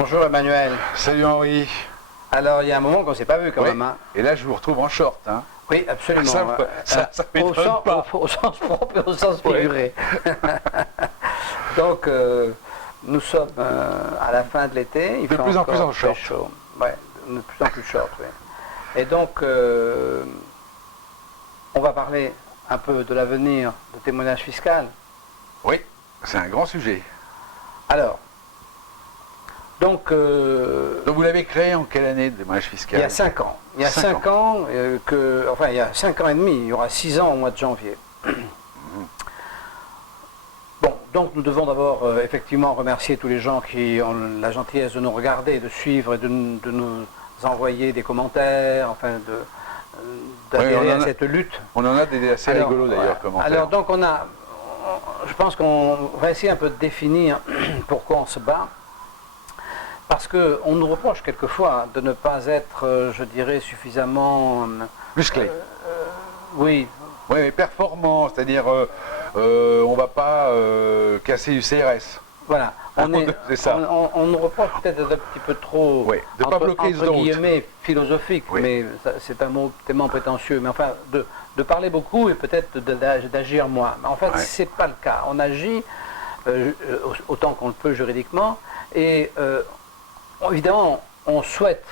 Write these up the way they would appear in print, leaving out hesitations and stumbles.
Bonjour Emmanuel. Salut Henri. Alors il y a un moment qu'on ne s'est pas vu quand même. Hein. Et là je vous retrouve en short. Hein. Oui, absolument. Ça m'étonne pas. Au sens propre et au sens figuré. Donc nous sommes à la fin de l'été. De plus en plus en short. Chaud. Ouais, de plus en plus short. Oui. Et donc on va parler un peu de l'avenir de témoignage fiscal. Oui, c'est un grand sujet. Alors, donc vous l'avez créé en quelle année, le témoignage fiscal? Il y a 5 ans. Il y a 5 ans, il y a 5 ans et demi, il y aura 6 ans au mois de janvier. Bon, donc nous devons d'abord effectivement remercier tous les gens qui ont la gentillesse de nous regarder, de suivre et de nous envoyer des commentaires, enfin d'adhérer à cette lutte. On en a des assez rigolos d'ailleurs, commentaires. Alors donc je pense qu'on va essayer un peu de définir pourquoi on se bat. Parce qu'on nous reproche quelquefois de ne pas être, je dirais, suffisamment... musclé. Oui. Oui, mais performant, c'est-à-dire on ne va pas casser du CRS. Voilà. On nous reproche peut-être d'être un petit peu trop, oui, de pas bloquer entre guillemets, philosophique, oui. Mais c'est un mot tellement prétentieux. Mais enfin, de parler beaucoup et peut-être d'agir moins. Mais en fait, oui. C'est pas le cas. On agit autant qu'on le peut juridiquement et... évidemment, on souhaite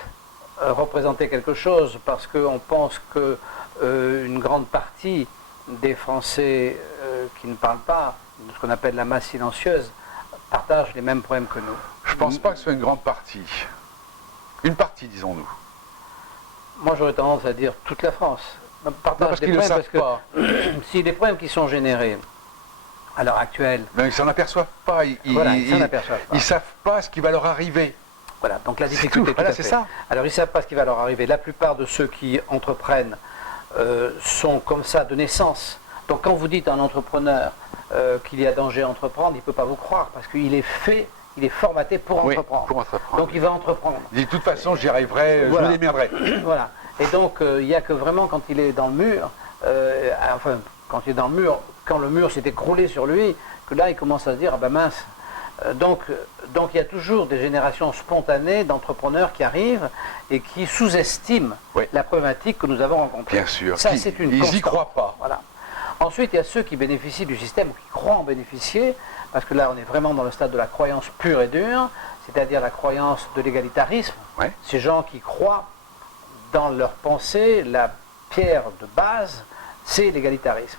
représenter quelque chose parce qu'on pense qu'une grande partie des Français qui ne parlent pas, de ce qu'on appelle la masse silencieuse, partagent les mêmes problèmes que nous. Je ne pense pas que ce soit une grande partie. Une partie, disons-nous. Moi, j'aurais tendance à dire toute la France. Parce qu'ils ne le savent pas. Si les problèmes qui sont générés à l'heure actuelle... Mais ils ne s'en aperçoivent pas. Ils ne savent pas ce qui va leur arriver. Voilà, donc la difficulté, voilà, c'est ça. Alors ils ne savent pas ce qui va leur arriver. La plupart de ceux qui entreprennent sont comme ça de naissance. Donc quand vous dites à un entrepreneur qu'il y a danger à entreprendre, il ne peut pas vous croire parce qu'il est fait, il est formaté pour entreprendre. Pour entreprendre. Donc il va entreprendre. Il dit de toute façon j'y arriverai, voilà. Je me démerderai. Voilà. Et donc il n'y a que vraiment quand il est dans le mur, quand il est dans le mur, quand le mur s'est écroulé sur lui, que là il commence à se dire ah ben mince. Donc il y a toujours des générations spontanées d'entrepreneurs qui arrivent et qui sous-estiment la problématique que nous avons rencontrée. Bien sûr. Ça, c'est une ils constante. n'y croient pas. Voilà. Ensuite, il y a ceux qui bénéficient du système, ou qui croient en bénéficier, parce que là, on est vraiment dans le stade de la croyance pure et dure, c'est-à-dire la croyance de l'égalitarisme. Ouais. Ces gens qui croient dans leur pensée, la pierre de base, c'est l'égalitarisme.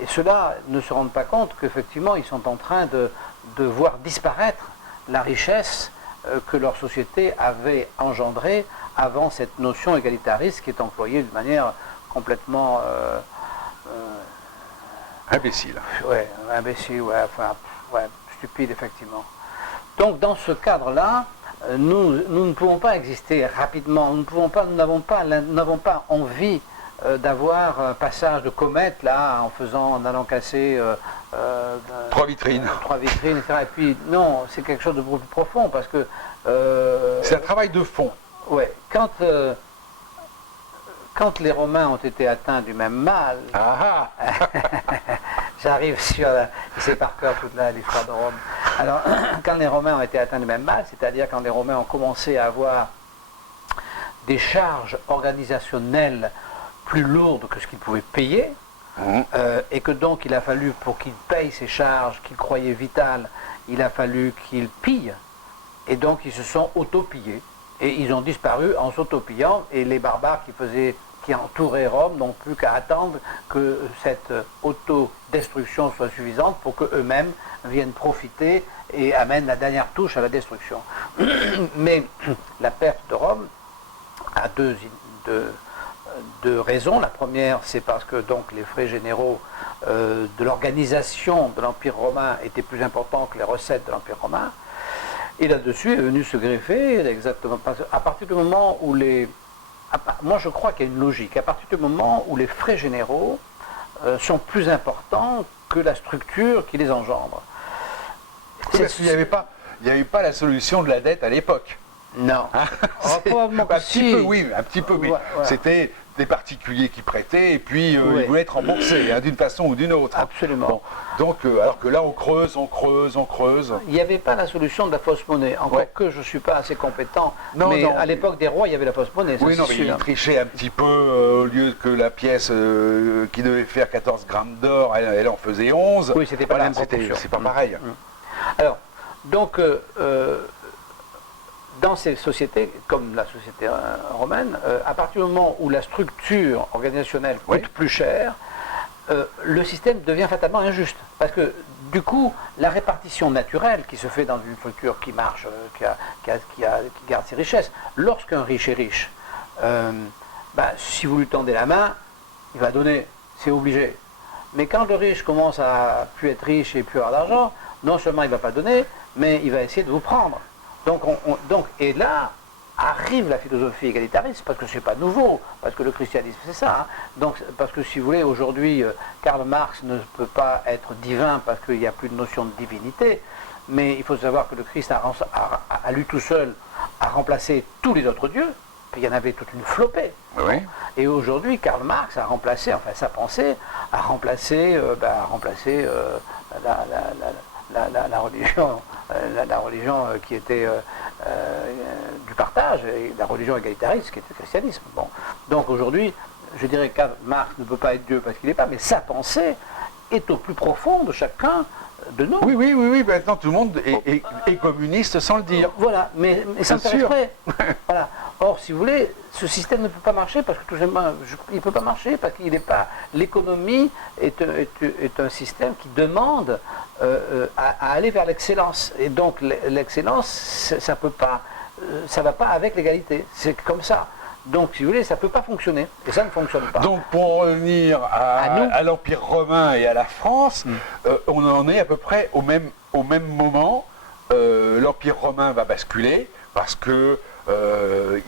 Et ceux-là ne se rendent pas compte qu'effectivement, ils sont en train de voir disparaître la richesse que leur société avait engendrée avant cette notion égalitariste qui est employée d'une manière complètement... imbécile. Imbécile, stupide, effectivement. Donc, dans ce cadre-là, nous ne pouvons pas exister rapidement, nous n'avons pas envie d'avoir un passage de comète là en allant casser 3 vitrines, etc. Et puis non, c'est quelque chose de beaucoup plus profond parce que c'est un travail de fond. Ouais, quand les Romains ont été atteints du même mal, j'arrive sur c'est par cœur toute l'histoire de Rome. Alors quand les Romains ont été atteints du même mal, c'est-à-dire quand les Romains ont commencé à avoir des charges organisationnelles plus lourdes que ce qu'ils pouvaient payer, et que donc il a fallu, pour qu'ils payent ces charges qu'ils croyaient vitales, il a fallu qu'ils pillent, et donc ils se sont auto-pillés, et ils ont disparu en s'auto-pillant, et les barbares qui entouraient Rome n'ont plus qu'à attendre que cette autodestruction soit suffisante pour qu'eux-mêmes viennent profiter et amènent la dernière touche à la destruction. Mais la perte de Rome a deux raisons. La première, c'est parce que donc les frais généraux de l'organisation de l'Empire romain étaient plus importants que les recettes de l'Empire romain. Et là-dessus est venu se greffer exactement parce qu'à partir du moment où moi je crois qu'il y a une logique. À partir du moment où les frais généraux sont plus importants que la structure qui les engendre. Parce qu'il n'y avait pas la solution de la dette à l'époque. Non. Un petit peu, oui, un petit peu, mais c'était des particuliers qui prêtaient et puis Oui. ils voulaient être remboursés d'une façon ou d'une autre. Absolument. Bon, donc, alors que là, on creuse. Il n'y avait pas la solution de la fausse monnaie, encore Ouais. que je ne suis pas assez compétent. Non, mais non. à l'époque des rois, il y avait la fausse monnaie. Ça, Oui, non, c'est mais sûr. ils trichaient un petit peu, au lieu que la pièce qui devait faire 14 grammes d'or, elle en faisait 11. Oui, c'était pas la même proportion. C'est pas pareil. Alors, donc, dans ces sociétés, comme la société romaine, à partir du moment où la structure organisationnelle coûte Oui. plus cher, le système devient fatalement injuste. Parce que, du coup, la répartition naturelle qui se fait dans une structure qui marche, qui garde ses richesses, lorsqu'un riche est riche, si vous lui tendez la main, il va donner, c'est obligé. Mais quand le riche commence à plus être riche et plus avoir d'argent, non seulement il ne va pas donner, mais il va essayer de vous prendre. Donc, et là arrive la philosophie égalitariste, parce que ce n'est pas nouveau, parce que le christianisme c'est ça. Hein. Donc, parce que si vous voulez, aujourd'hui, Karl Marx ne peut pas être divin parce qu'il n'y a plus de notion de divinité, mais il faut savoir que le Christ à lui tout seul a remplacé tous les autres dieux, puis il y en avait toute une flopée. Oui. Et aujourd'hui, Karl Marx a remplacé, enfin sa pensée, a remplacé la religion, la religion qui était du partage, et la religion égalitariste qui était le christianisme. Bon. Donc aujourd'hui, je dirais que Karl Marx ne peut pas être Dieu parce qu'il n'est pas, mais sa pensée est au plus profond de chacun de nous. Oui, maintenant tout le monde est communiste sans le dire. Voilà, mais sans Bien faire sûr. exprès. Voilà. Or, si vous voulez, ce système ne peut pas marcher parce que tout simplement, il ne peut pas marcher parce qu'il n'est pas. L'économie est un système qui demande à aller vers l'excellence. Et donc, l'excellence, ça peut pas, ça va pas avec l'égalité. C'est comme ça. Donc, si vous voulez, ça ne peut pas fonctionner. Et ça ne fonctionne pas. Donc, pour en revenir à l'Empire romain et à la France, on en est à peu près au même moment. L'Empire romain va basculer parce que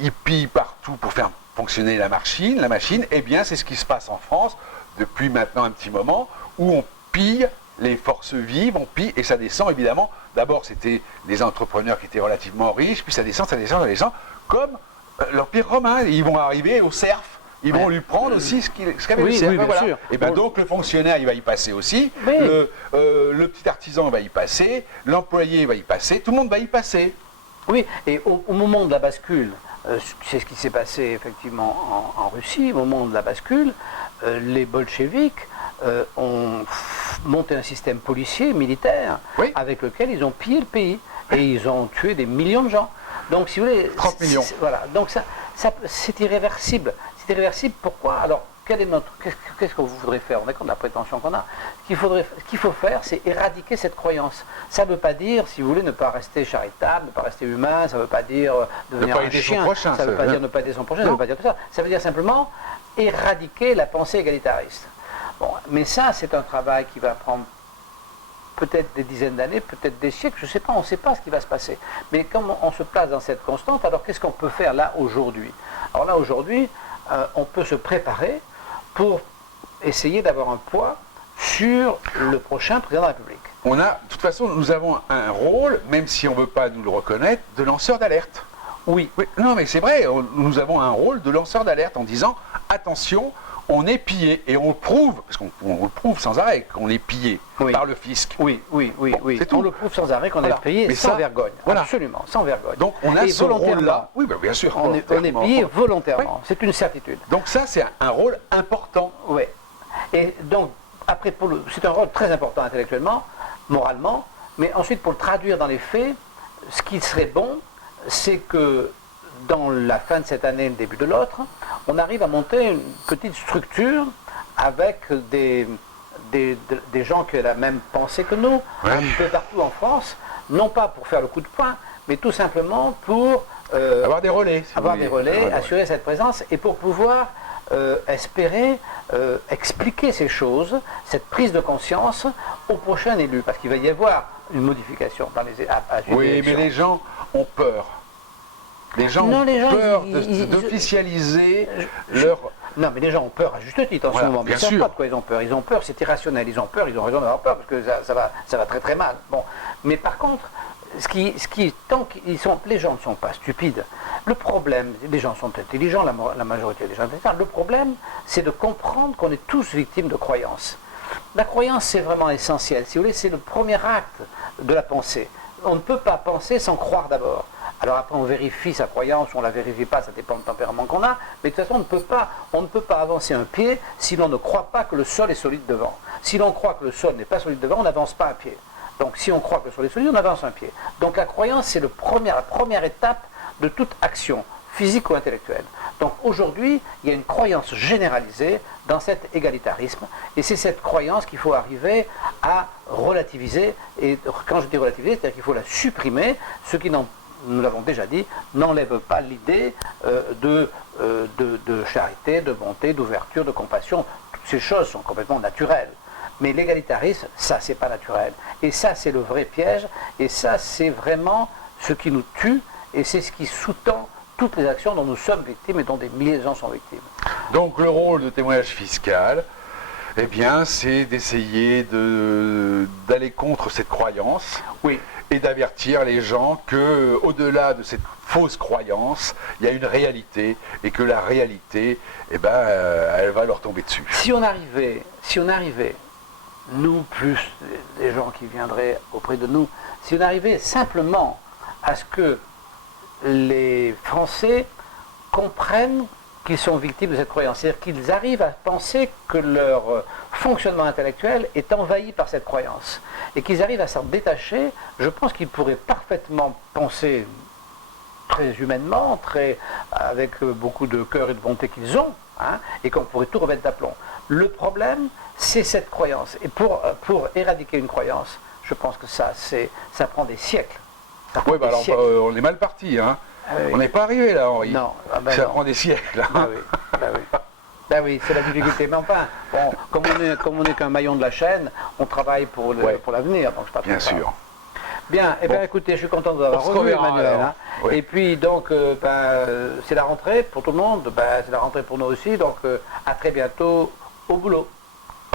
il pille partout pour faire fonctionner la machine. Eh bien, c'est ce qui se passe en France depuis maintenant un petit moment, où on pille les forces vives, on pille, et ça descend évidemment. D'abord, c'était les entrepreneurs qui étaient relativement riches, puis ça descend, comme l'Empire romain. Ils vont arriver au serf. Ils vont lui prendre aussi ce qu'avait le serf. Oui, bien sûr. Et bien donc le fonctionnaire, il va y passer aussi. Oui. Le petit artisan va y passer. L'employé va y passer. Tout le monde va y passer. Oui, et au moment de la bascule, c'est ce qui s'est passé effectivement en Russie, au moment de la bascule, les bolcheviks ont monté un système policier, militaire, Oui. avec lequel ils ont pillé le pays. Et ils ont tué des millions de gens. Donc, si vous voulez... 30 millions. Voilà, donc ça c'est irréversible. C'est irréversible, pourquoi? Alors, qu'est-ce que vous voudrez faire? On est compte de la prétention qu'on a. Ce qu'il faut faire, c'est éradiquer cette croyance. Ça ne veut pas dire, si vous voulez, ne pas rester charitable, ne pas rester humain, ça ne veut pas dire devenir un chien, prochain, ça ne veut pas dire ne pas aider son prochain, ça ne veut pas dire tout ça. Ça veut dire simplement éradiquer la pensée égalitariste. Bon, mais ça, c'est un travail qui va prendre peut-être des dizaines d'années, peut-être des siècles, je ne sais pas, on ne sait pas ce qui va se passer. Mais comme on se place dans cette constante, alors qu'est-ce qu'on peut faire là aujourd'hui? Alors là aujourd'hui, on peut se préparer pour essayer d'avoir un poids sur le prochain président de la République. De toute façon, nous avons un rôle, même si on ne veut pas nous le reconnaître, de lanceur d'alerte. Oui. Non, mais c'est vrai, nous avons un rôle de lanceur d'alerte en disant attention, on est pillé, et on le prouve, parce qu'on le prouve sans arrêt qu'on est pillé par le fisc. Oui. C'est tout. On le prouve sans arrêt qu'on est payé mais sans vergogne. Voilà. Absolument, sans vergogne. Donc on a et ce volontairement. rôle-là. Oui, bien sûr. On est payé volontairement. Oui. C'est une certitude. Donc ça, c'est un rôle important. Oui. Et donc, après, c'est un rôle très important intellectuellement, moralement, mais ensuite pour le traduire dans les faits, ce qui serait bon, c'est que dans la fin de cette année, le début de l'autre, on arrive à monter une petite structure avec des gens qui ont la même pensée que nous, un peu partout en France, non pas pour faire le coup de poing, mais tout simplement pour avoir des relais. Assurer cette présence et pour pouvoir espérer expliquer ces choses, cette prise de conscience au prochain élu, parce qu'il va y avoir une modification dans les Oui, mais les gens ont peur. Les gens ont peur d'officialiser leur... Non, mais les gens ont peur à juste titre en ce moment. Mais ils ne savent pas de quoi ils ont peur. Ils ont peur, c'est irrationnel. Ils ont peur, ils ont raison d'avoir peur parce que ça va très très mal. Bon. Mais par contre, tant qu'ils les gens ne sont pas stupides, Le problème, les gens sont intelligents, la majorité des gens sont intelligents. Le problème, c'est de comprendre qu'on est tous victimes de croyances. La croyance, c'est vraiment essentiel. Si vous voulez, c'est le premier acte de la pensée. On ne peut pas penser sans croire d'abord. Alors après, on vérifie sa croyance, ou on ne la vérifie pas, ça dépend du tempérament qu'on a. Mais de toute façon, on ne peut pas avancer un pied si l'on ne croit pas que le sol est solide devant. Si l'on croit que le sol n'est pas solide devant, on n'avance pas un pied. Donc si on croit que le sol est solide, on avance un pied. Donc la croyance, c'est la première étape de toute action, physique ou intellectuelle. Donc aujourd'hui, il y a une croyance généralisée dans cet égalitarisme, et c'est cette croyance qu'il faut arriver à relativiser, et quand je dis relativiser, c'est-à-dire qu'il faut la supprimer, ce qui, nous l'avons déjà dit, n'enlève pas l'idée de charité, de bonté, d'ouverture, de compassion. Toutes ces choses sont complètement naturelles. Mais l'égalitarisme, ça, c'est pas naturel. Et ça, c'est le vrai piège, et ça, c'est vraiment ce qui nous tue, et c'est ce qui sous-tend toutes les actions dont nous sommes victimes et dont des milliers de gens sont victimes. Donc le rôle de témoignage fiscal, eh bien, c'est d'essayer d'aller contre cette croyance, oui, et d'avertir les gens que, au-delà de cette fausse croyance, il y a une réalité, et que la réalité, eh ben, elle va leur tomber dessus. Si on arrivait, nous plus les gens qui viendraient auprès de nous, si on arrivait simplement à ce que les Français comprennent qu'ils sont victimes de cette croyance, c'est-à-dire qu'ils arrivent à penser que leur fonctionnement intellectuel est envahi par cette croyance, et qu'ils arrivent à s'en détacher, je pense qu'ils pourraient parfaitement penser très humainement, avec beaucoup de cœur et de bonté qu'ils ont, hein, et qu'on pourrait tout remettre d'aplomb. Le problème, c'est cette croyance. Et pour éradiquer une croyance, je pense que ça prend des siècles. Oui, bah alors on est mal parti, hein. Oui. On n'est pas arrivé là, Henri. Non, ça prend des siècles. Hein. Oui, c'est la difficulté. Mais enfin, bon, comme on n'est qu'un maillon de la chaîne, on travaille pour l'avenir. Donc je bien sûr. Bien, et bien écoutez, je suis content de vous avoir revu, Emmanuel. Hein. Oui. Et puis donc, c'est la rentrée pour tout le monde, c'est la rentrée pour nous aussi. Donc à très bientôt au boulot.